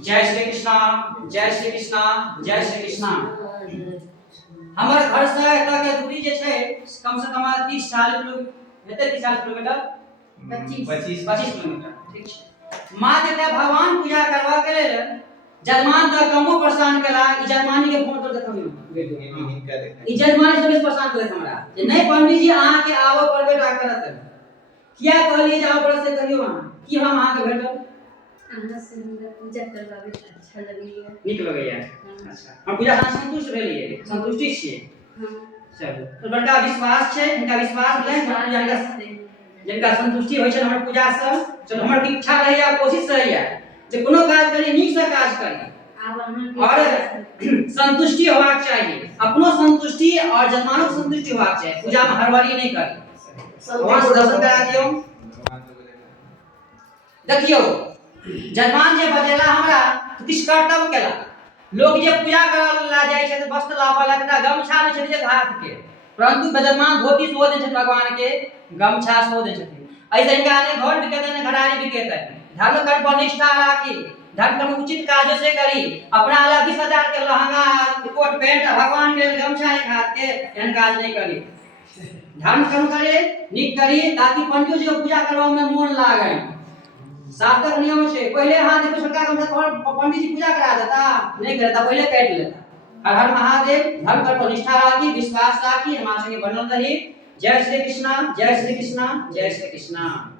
जय श्री कृष्णा, जय श्री कृष्णा, जय श्री कृष्णा। हमारे घर से एतय के दूरी जे छै कम से कम 30-40 किलोमीटर हेतै। 30-40 किलोमीटर 25 किलोमीटर ठीक छै। मां जते भगवान पूजा करबा के लेल जजमान त कमो परेशान केला। ई जजमानी के फोन कर देखियो ई जजमानी सब परेशान करे हमरा जे नहीं पंडित जी अहाँ के आबो पड़बे टा करत। किया कहलिए जे आबो पड़े से कहियो अहाँ कि हम अहाँ के भेटल अहाँ से पूजा करबाबे अच्छा लगैया, नीक लगैया। अच्छा हम पूजा से संतुष्ट भेलिए, संतुष्टि छियै। हां चलू तो बड़का विश्वास छै, इनका विश्वास ले जिनका संतुष्टि होय छै हमर पूजा से। चलो हमर इच्छा रहैया, कोशिश रहैया जे कोनो काज करी नीक से काज करी और संतुष्टि होबाक चाहिए। अपनो संतुष्टि और जजमानो संतुष्टि होबाक चाहिए। पूजा में हड़बड़ी नहीं करी। भगवान से दर्शन करा दियो। देखियो जजमान जे बजेला हमरा तो किछ कर्तव्य केला। लोग जे पूजा करल ला जाय छै त वस्त्र लाबा ला तकरा गमछा नै छै जे घाट के, परंतु जजमान धोती सो दे छै भगवान के, गमछा सो दे छै। ऐसे इनका ने घर बिकेते ने घरारी बिकेते। धर्म कर्म पर निष्ठा राखी, धर्म कर्म उचित कार्य से करी। अपना अलग 20,000 के लहंगा कोट पैंट भगवान के गमछा एक हाथ के एहन काज नहीं करी। धर्म कर्म करे नीक करी ताकि पंडित जी को पूजा करवा में मन लागे। शास्त्र नियम छै पहले हाथ देखो छोटका गमछा तो पंडित जी पूजा करा देता नहीं करता, पहले काट लेता। हर हर महादेव। धर्म कर्म पर निष्ठा राखी, विश्वास राखी, हमारे संगे बनल रही। जय श्री कृष्णा, जय श्री कृष्णा, जय श्री कृष्णा।